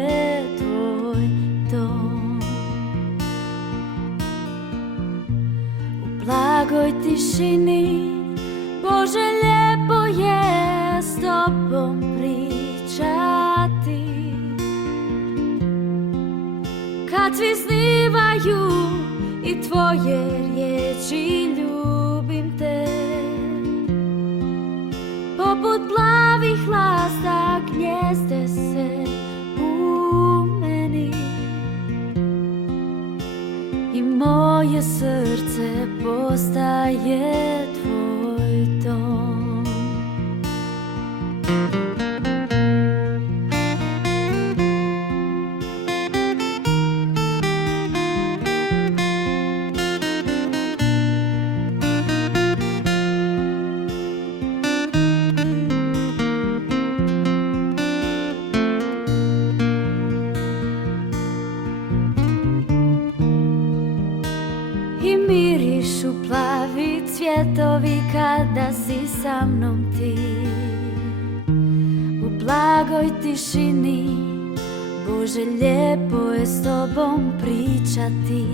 je tvoj dom. U blagoj tišini, Bože, lijepo je s tobom pričati. Kad svi snivaju i tvoje riječi, ljubim te. Poput plavih lasta gnjezde se u meni i moje srce postaje tvoj dom. I mirišu plavi cvjetovi kada si sa mnom ti. U blagoj tišini, Bože, lijepo je s tobom pričati.